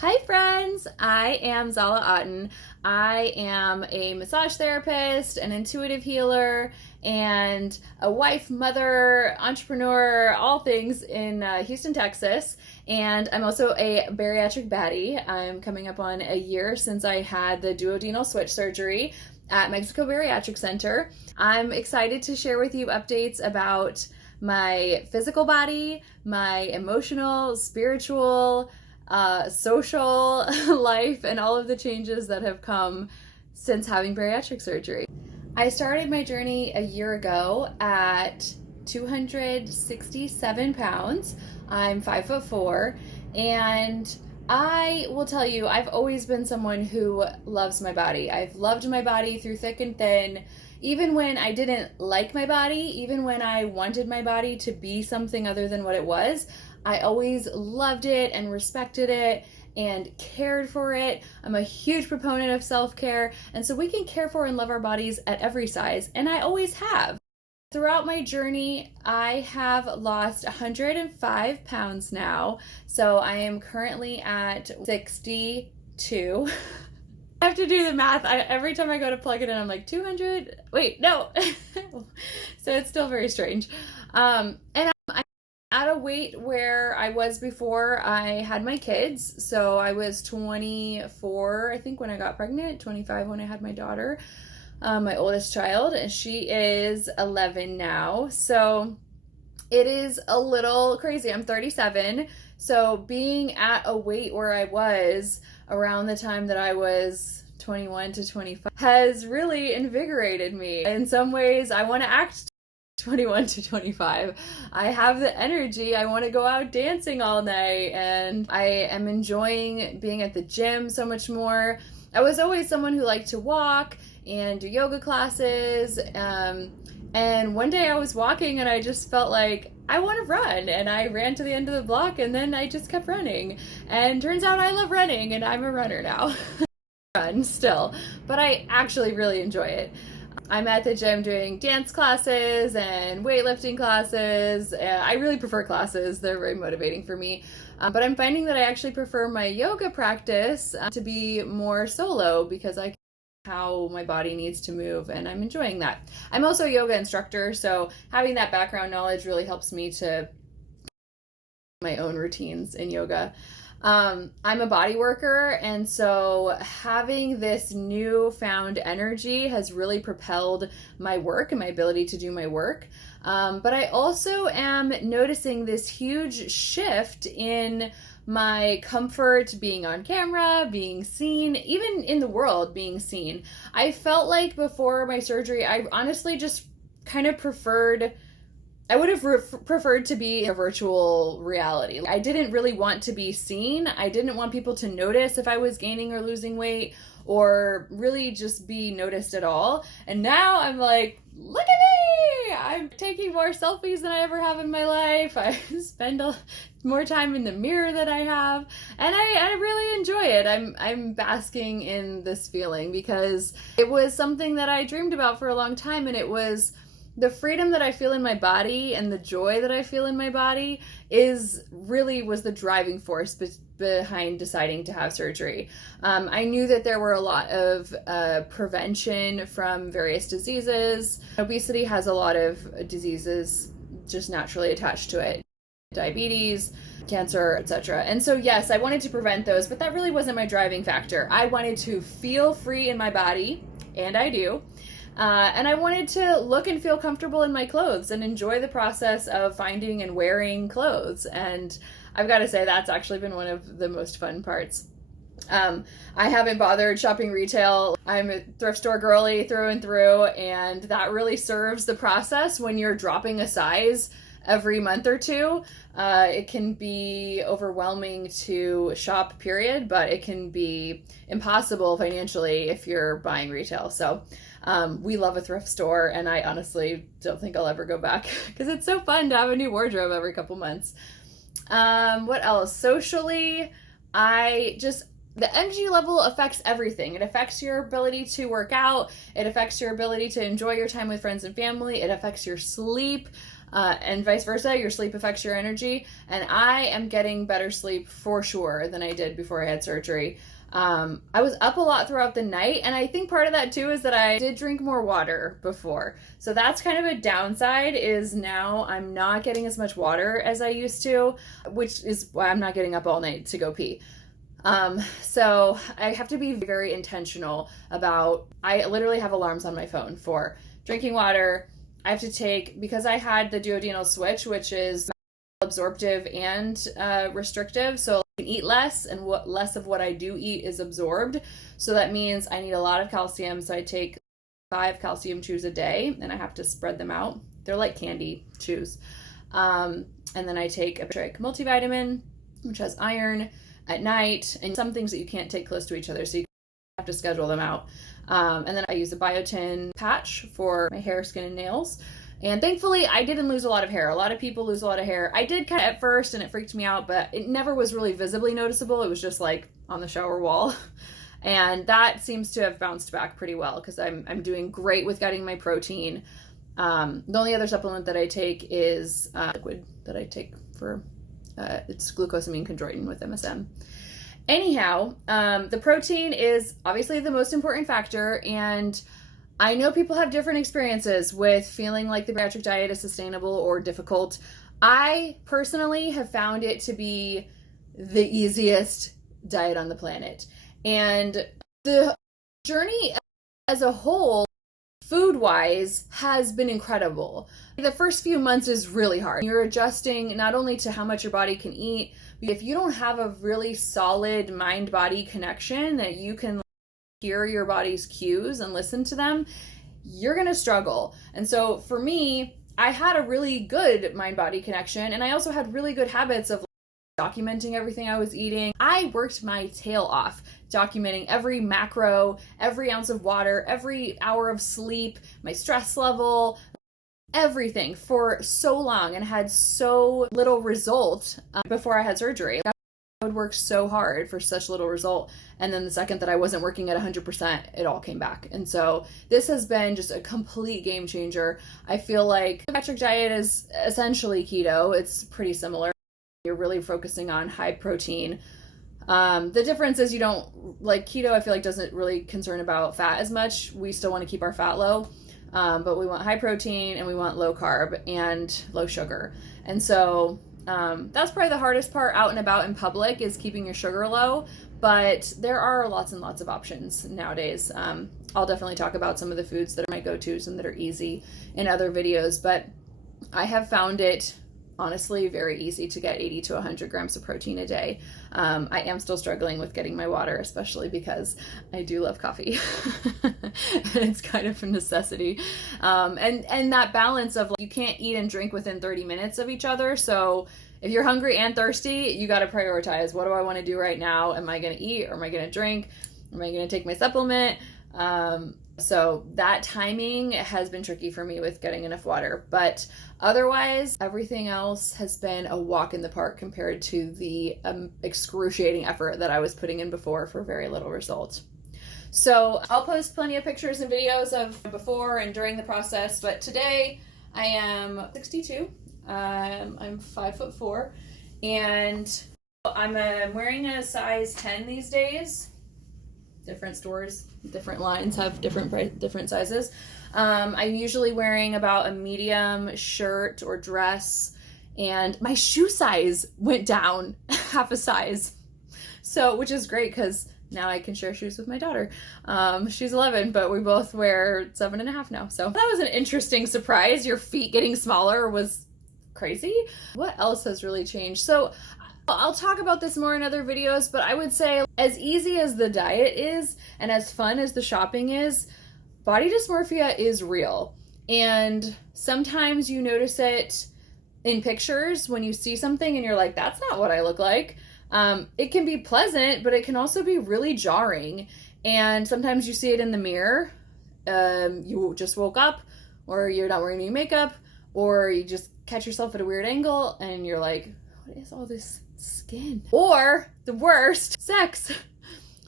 Hi friends, I am Zalla Otten. I am a massage therapist, an intuitive healer, and a wife, mother, entrepreneur, all things in Houston, Texas. And I'm also a bariatric baddie. I'm coming up on a year since I had the duodenal switch surgery at Mexico Bariatric Center. I'm excited to share with you updates about my physical body, my emotional, spiritual, social life, and all of the changes that have come since having bariatric surgery. I started my journey a year ago at 267 pounds. I'm 5'4", and I will tell you, I've always been someone who loves my body. I've loved my body through thick and thin. Even when I didn't like my body, even when I wanted my body to be something other than what it was, I always loved it and respected it and cared for it. I'm a huge proponent of self-care, and so we can care for and love our bodies at every size, and I always have. Throughout my journey, I have lost 105 pounds now, so I am currently at 62. I have to do the math. Every time I go to plug it in, I'm like 200. Wait, no. So it's still very strange. And I'm at a weight where I was before I had my kids. So I was 24, I think, when I got pregnant, 25 when I had my daughter, my oldest child, and she is 11 now. So it is a little crazy. I'm 37. So being at a weight where I was around the time that I was 21 to 25 has really invigorated me. In some ways, I want to act 21 to 25. I have the energy. I want to go out dancing all night, and I am enjoying being at the gym so much more. I was always someone who liked to walk and do yoga classes. And one day I was walking and I just felt like I want to run, and I ran to the end of the block, and then I just kept running. And turns out I love running, and I'm a runner now. Run still, but I actually really enjoy it. I'm at the gym doing dance classes and weightlifting classes. I really prefer classes. They're very motivating for me. But I'm finding that I actually prefer my yoga practice to be more solo, because I how my body needs to move, and I'm enjoying that. I'm also a yoga instructor, so having that background knowledge really helps me to my own routines in yoga. I'm a body worker, and so having this newfound energy has really propelled my work and my ability to do my work. But I also am noticing this huge shift in my comfort being on camera, being seen, even in the world being seen. I felt like before my surgery, I honestly just kind of preferred, I would have preferred to be a virtual reality. I didn't really want to be seen. I didn't want people to notice if I was gaining or losing weight, or really just be noticed at all. And now I'm like, look at me! I'm taking more selfies than I ever have in my life. I spend more time in the mirror than I have, and I really enjoy it. I'm basking in this feeling, because it was something that I dreamed about for a long time, and it was the freedom that I feel in my body and the joy that I feel in my body was the driving force behind deciding to have surgery. I knew that there were a lot of prevention from various diseases. Obesity has a lot of diseases just naturally attached to it. Diabetes, cancer, etc. And so yes, I wanted to prevent those, but that really wasn't my driving factor. I wanted to feel free in my body, and I do. And I wanted to look and feel comfortable in my clothes and enjoy the process of finding and wearing clothes. And I've got to say, that's actually been one of the most fun parts. I haven't bothered shopping retail. I'm a thrift store girly through and through, and that really serves the process when you're dropping a size every month or two. It can be overwhelming to shop, period, but it can be impossible financially if you're buying retail. So we love a thrift store, and I honestly don't think I'll ever go back, because it's so fun to have a new wardrobe every couple months. What else? Socially, the energy level affects everything. It affects your ability to work out. It affects your ability to enjoy your time with friends and family. It affects your sleep. and vice versa. Your sleep affects your energy, and I am getting better sleep for sure than I did before I had surgery. I was up a lot throughout the night, and I think part of that too is that I did drink more water before. So that's kind of a downside, is now I'm not getting as much water as I used to, which is why I'm not getting up all night to go pee. So I have to be very intentional about, I literally have alarms on my phone for drinking water. I have to take, because I had the duodenal switch, which is absorptive and restrictive, so I can eat less, and what less of what I do eat is absorbed. So that means I need a lot of calcium, so I take 5 calcium chews a day, and I have to spread them out. They're like candy chews. And then I take a Bariatric multivitamin, which has iron, at night, and some things that you can't take close to each other, so you have to schedule them out. And then I use a biotin patch for my hair, skin, and nails. And thankfully, I didn't lose a lot of hair. A lot of people lose a lot of hair. I did kind of at first, and it freaked me out, but it never was really visibly noticeable. It was just like on the shower wall. And that seems to have bounced back pretty well, because I'm doing great with getting my protein. The only other supplement that I take is liquid that I take for, it's glucosamine chondroitin with MSM. Anyhow, the protein is obviously the most important factor, and I know people have different experiences with feeling like the bariatric diet is sustainable or difficult. I personally have found it to be the easiest diet on the planet. And the journey as a whole, food-wise, has been incredible. The first few months is really hard. You're adjusting not only to how much your body can eat, but if you don't have a really solid mind-body connection that you can hear your body's cues and listen to them, you're gonna struggle. And so for me, I had a really good mind-body connection, and I also had really good habits of documenting everything I was eating. I worked my tail off documenting every macro, every ounce of water, every hour of sleep, my stress level, everything for so long, and had so little result before I had surgery. I would work so hard for such little result, and then the second that I wasn't working at 100%, it all came back. And so this has been just a complete game changer. I feel like the bariatric diet is essentially keto. It's pretty similar. You're really focusing on high protein. The difference is you don't, like keto, I feel like doesn't really concern about fat as much. We still want to keep our fat low, but we want high protein, and we want low carb and low sugar. And so that's probably the hardest part out and about in public, is keeping your sugar low, but there are lots and lots of options nowadays. I'll definitely talk about some of the foods that are my go-tos and that are easy in other videos, but I have found it honestly very easy to get 80 to 100 grams of protein a day. I am still struggling with getting my water, especially because I do love coffee and it's kind of a necessity. And that balance of like, you can't eat and drink within 30 minutes of each other. So if you're hungry and thirsty, you got to prioritize. What do I want to do right now? Am I going to eat, or am I going to drink? Am I going to take my supplement? So that timing has been tricky for me with getting enough water, but otherwise everything else has been a walk in the park compared to the excruciating effort that I was putting in before for very little result. So I'll post plenty of pictures and videos of before and during the process, but today I am 62. I'm 5'4", and I'm wearing a size 10 these days. Different stores, different lines have different sizes. I'm usually wearing about a medium shirt or dress, and my shoe size went down half a size. So, which is great because now I can share shoes with my daughter. She's 11, but we both wear 7.5 now. So that was an interesting surprise. Your feet getting smaller was crazy. What else has really changed? So I'll talk about this more in other videos, but I would say as easy as the diet is and as fun as the shopping is, body dysmorphia is real. And sometimes you notice it in pictures when you see something and you're like, that's not what I look like. It can be pleasant, but it can also be really jarring. And sometimes you see it in the mirror. You just woke up, or you're not wearing any makeup, or you just catch yourself at a weird angle and you're like, what is all this skin? Or the worst, sex.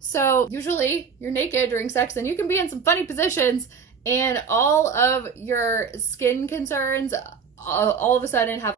So usually you're naked during sex and you can be in some funny positions and all of your skin concerns, all of a sudden have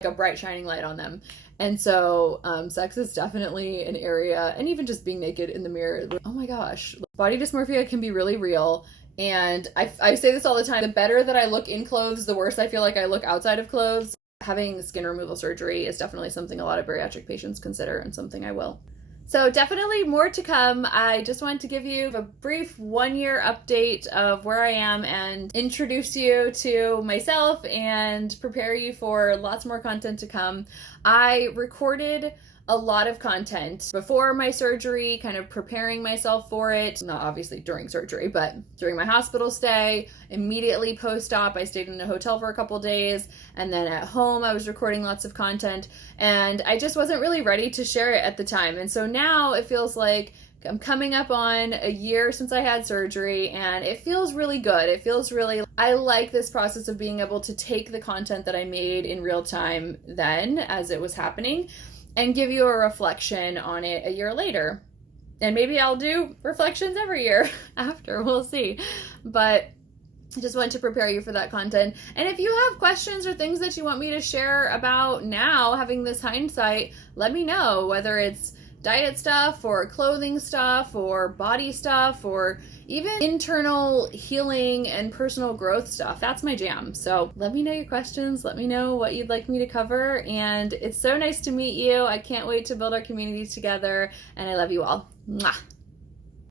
like a bright shining light on them. And so sex is definitely an area, and even just being naked in the mirror, oh my gosh, body dysmorphia can be really real. And I say this all the time, the better that I look in clothes, the worse I feel like I look outside of clothes. Having skin removal surgery is definitely something a lot of bariatric patients consider, and something I will. So definitely more to come. I just wanted to give you a brief 1-year update of where I am and introduce you to myself and prepare you for lots more content to come. I recorded a lot of content before my surgery, kind of preparing myself for it. Not obviously during surgery, but during my hospital stay, immediately post-op, I stayed in a hotel for a couple days, and then at home I was recording lots of content, and I just wasn't really ready to share it at the time. And so now it feels like I'm coming up on a year since I had surgery, and it feels really good. It feels really, I like this process of being able to take the content that I made in real time then as it was happening and give you a reflection on it a year later. And maybe I'll do reflections every year after, we'll see. But I just wanted to prepare you for that content. And if you have questions or things that you want me to share about now, having this hindsight, let me know, whether it's diet stuff or clothing stuff or body stuff or even internal healing and personal growth stuff. That's my jam. So let me know your questions. Let me know what you'd like me to cover. And it's so nice to meet you. I can't wait to build our community together. And I love you all. Mwah.